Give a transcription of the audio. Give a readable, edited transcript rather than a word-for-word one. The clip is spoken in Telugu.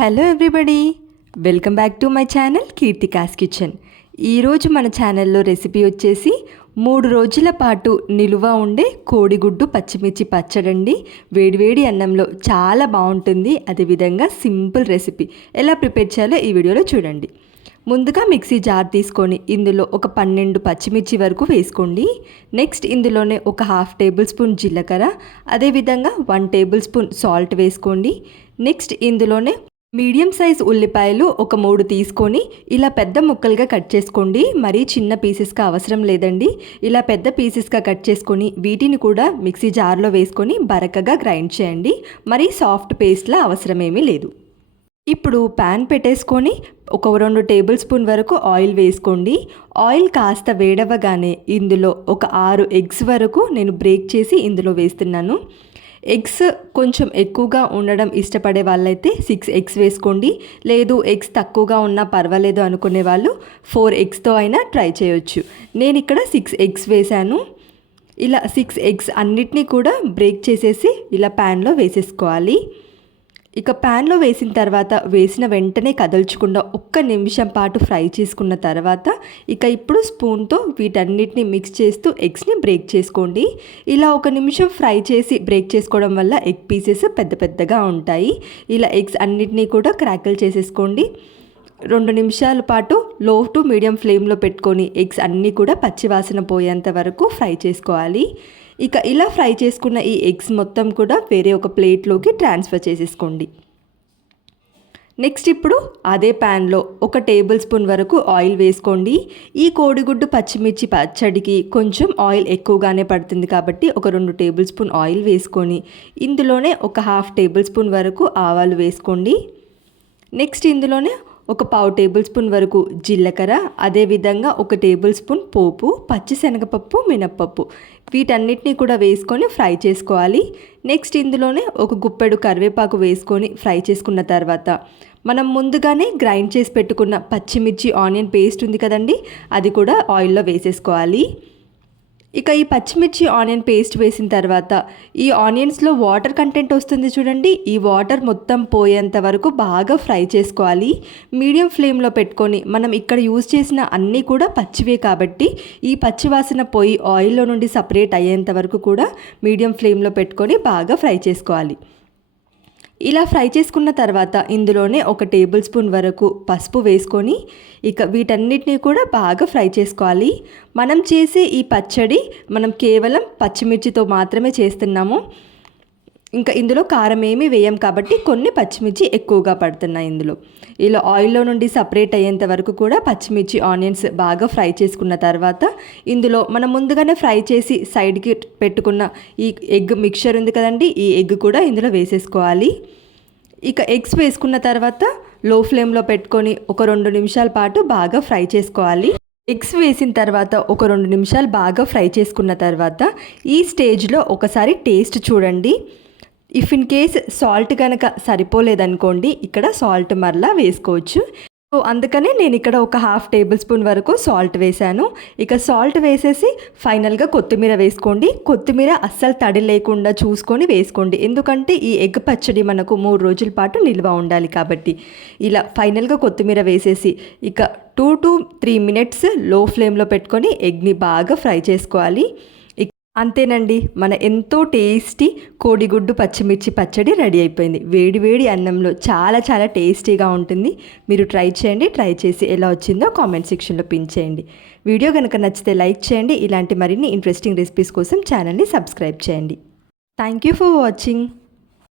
Hello everybody, welcome back to my channel Keerthika's kitchen. ఈరోజు మన ఛానల్లో రెసిపీ వచ్చేసి 3 రోజుల పాటు నిలువ ఉండే కోడిగుడ్డు పచ్చిమిర్చి పచ్చడండి. వేడివేడి అన్నంలో చాలా బాగుంటుంది. అదేవిధంగా సింపుల్ రెసిపీ ఎలా ప్రిపేర్ చేయాలో ఈ వీడియోలో చూడండి. ముందుగా మిక్సీ జార్ తీసుకొని ఇందులో ఒక 12 పచ్చిమిర్చి వరకు వేసుకోండి. నెక్స్ట్ ఇందులోనే ఒక 1/2 టేబుల్ స్పూన్ జీలకర్ర, అదేవిధంగా 1 టేబుల్ స్పూన్ సాల్ట్ వేసుకోండి. నెక్స్ట్ ఇందులోనే మీడియం సైజ్ ఉల్లిపాయలు ఒక 3 తీసుకొని ఇలా పెద్ద ముక్కలుగా కట్ చేసుకోండి. మరీ చిన్న పీసెస్గా అవసరం లేదండి. ఇలా పెద్ద పీసెస్గా కట్ చేసుకొని వీటిని కూడా మిక్సీ జార్లో వేసుకొని బరకగా గ్రైండ్ చేయండి. మరీ సాఫ్ట్ పేస్ట్లా అవసరమేమీ లేదు. ఇప్పుడు ప్యాన్ పెట్టేసుకొని ఒక 2 టేబుల్ స్పూన్ వరకు ఆయిల్ వేసుకోండి. ఆయిల్ కాస్త వేడవగానే ఇందులో ఒక 6 ఎగ్స్ వరకు నేను బ్రేక్ చేసి ఇందులో వేస్తున్నాను. ఎగ్స్ కొంచెం ఎక్కువగా ఉండడం ఇష్టపడే వాళ్ళైతే 6 ఎగ్స్ వేసుకోండి. లేదు ఎగ్స్ తక్కువగా ఉన్నా పర్వాలేదు అనుకునే వాళ్ళు 4 ఎగ్స్తో అయినా ట్రై చేయొచ్చు. నేను ఇక్కడ 6 ఎగ్స్ వేశాను. ఇలా 6 ఎగ్స్ అన్నిటినీ కూడా బ్రేక్ చేసేసి ఇలా ప్యాన్లో వేసేసుకోవాలి. ఇక ప్యాన్లో వేసిన తర్వాత వేసిన వెంటనే కదల్చకుండా 1 నిమిషం పాటు ఫ్రై చేసుకున్న తర్వాత ఇప్పుడు స్పూన్తో వీటన్నిటిని మిక్స్ చేస్తూ ఎగ్స్ని బ్రేక్ చేసుకోండి. ఇలా 1 నిమిషం ఫ్రై చేసి బ్రేక్ చేసుకోవడం వల్ల ఎగ్ పీసెస్ పెద్ద పెద్దగా ఉంటాయి. ఇలా ఎగ్స్ అన్నిటినీ కూడా క్రాకిల్ చేసేసుకోండి. 2 నిమిషాల పాటు లో టు మీడియం ఫ్లేమ్లో పెట్టుకొని ఎగ్స్ అన్నీ కూడా పచ్చివాసన పోయేంత వరకు ఫ్రై చేసుకోవాలి. ఇలా ఫ్రై చేసుకున్న ఈ ఎగ్స్ మొత్తం కూడా వేరే ఒక ప్లేట్లోకి ట్రాన్స్ఫర్ చేసేసుకోండి. నెక్స్ట్ ఇప్పుడు అదే ప్యాన్లో 1 టేబుల్ స్పూన్ వరకు ఆయిల్ వేసుకోండి. ఈ కోడిగుడ్డు పచ్చిమిర్చి పచ్చడికి కొంచెం ఆయిల్ ఎక్కువగానే పడుతుంది కాబట్టి ఒక 2 టేబుల్ స్పూన్ ఆయిల్ వేసుకొని ఇందులోనే ఒక 1/2 టేబుల్ స్పూన్ వరకు ఆవాలు వేసుకోండి. నెక్స్ట్ ఇందులోనే ఒక 1/4 టేబుల్ స్పూన్ వరకు జీలకర్ర, అదేవిధంగా 1 టేబుల్ స్పూన్ పోపు, పచ్చిశనగపప్పు, మినప్పప్పు వీటన్నిటిని కూడా వేసుకొని ఫ్రై చేసుకోవాలి. నెక్స్ట్ ఇందులోనే ఒక గుప్పెడు కరివేపాకు వేసుకొని ఫ్రై చేసుకున్న తర్వాత మనం ముందుగానే గ్రైండ్ చేసి పెట్టుకున్న పచ్చిమిర్చి ఆనియన్ పేస్ట్ ఉంది కదండి, అది కూడా ఆయిల్లో వేసేసుకోవాలి. ఈ పచ్చిమిర్చి ఆనియన్ పేస్ట్ వేసిన తర్వాత ఈ ఆనియన్స్లో వాటర్ కంటెంట్ వస్తుంది చూడండి, ఈ వాటర్ మొత్తం పోయేంత వరకు బాగా ఫ్రై చేసుకోవాలి. మీడియం ఫ్లేమ్లో పెట్టుకొని మనం ఇక్కడ యూజ్ చేసిన అన్నీ కూడా పచ్చివే కాబట్టి ఈ పచ్చివాసన పోయి ఆయిల్లో నుండి సపరేట్ అయ్యేంత వరకు కూడా మీడియం ఫ్లేమ్లో పెట్టుకొని బాగా ఫ్రై చేసుకోవాలి. ఇలా ఫ్రై చేసుకున్న తర్వాత ఇందులోనే 1 టేబుల్ స్పూన్ వరకు పసుపు వేసుకొని వీటన్నిటిని కూడా బాగా ఫ్రై చేసుకోవాలి. మనం చేసే ఈ పచ్చడి మనం కేవలం పచ్చిమిర్చితో మాత్రమే చేస్తున్నాము. ఇందులో కారం ఏమీ వేయం కాబట్టి కొన్ని పచ్చిమిర్చి ఎక్కువగా పడుతున్నాయి ఇందులో. ఇలా ఆయిల్లో నుండి సపరేట్ అయ్యేంత వరకు కూడా పచ్చిమిర్చి ఆనియన్స్ బాగా ఫ్రై చేసుకున్న తర్వాత ఇందులో మనం ముందుగానే ఫ్రై చేసి సైడ్కి పెట్టుకున్న ఈ ఎగ్ మిక్చర్ ఉంది కదండి, ఈ ఎగ్ కూడా ఇందులో వేసేసుకోవాలి. ఎగ్స్ వేసుకున్న తర్వాత లో ఫ్లేమ్లో పెట్టుకొని ఒక 2 నిమిషాల పాటు బాగా ఫ్రై చేసుకోవాలి. ఎగ్స్ వేసిన తర్వాత ఒక 2 నిమిషాలు బాగా ఫ్రై చేసుకున్న తర్వాత ఈ స్టేజ్లో ఒకసారి టేస్ట్ చూడండి. ఇఫ్ ఇన్ కేస్ సాల్ట్ కనుక సరిపోలేదనుకోండి, ఇక్కడ సాల్ట్ మరలా వేసుకోవచ్చు. సో అందుకనే నేను ఇక్కడ ఒక 1/2 టేబుల్ స్పూన్ వరకు సాల్ట్ వేశాను. సాల్ట్ వేసేసి ఫైనల్గా కొత్తిమీర వేసుకోండి. కొత్తిమీర అస్సలు తడి లేకుండా చూసుకొని వేసుకోండి, ఎందుకంటే ఈ ఎగ్ పచ్చడి మనకు 3 రోజుల పాటు నిల్వ ఉండాలి కాబట్టి. ఇలా ఫైనల్గా కొత్తిమీర వేసేసి 2 to 3 మినిట్స్ లో ఫ్లేమ్లో పెట్టుకొని ఎగ్ని బాగా ఫ్రై చేసుకోవాలి. అంతేనండి, మన ఎంతో టేస్టీ కోడిగుడ్డు పచ్చిమిర్చి పచ్చడి రెడీ అయిపోయింది. వేడి వేడి అన్నంలో చాలా చాలా టేస్టీగా ఉంటుంది. మీరు ట్రై చేయండి. ట్రై చేసి ఎలా వచ్చిందో కామెంట్ సెక్షన్లో పిన్ చేయండి. వీడియో కనుక నచ్చితే లైక్ చేయండి. ఇలాంటి మరిన్ని ఇంట్రెస్టింగ్ రెసిపీస్ కోసం ఛానల్ని సబ్స్క్రైబ్ చేయండి. Thank you for watching.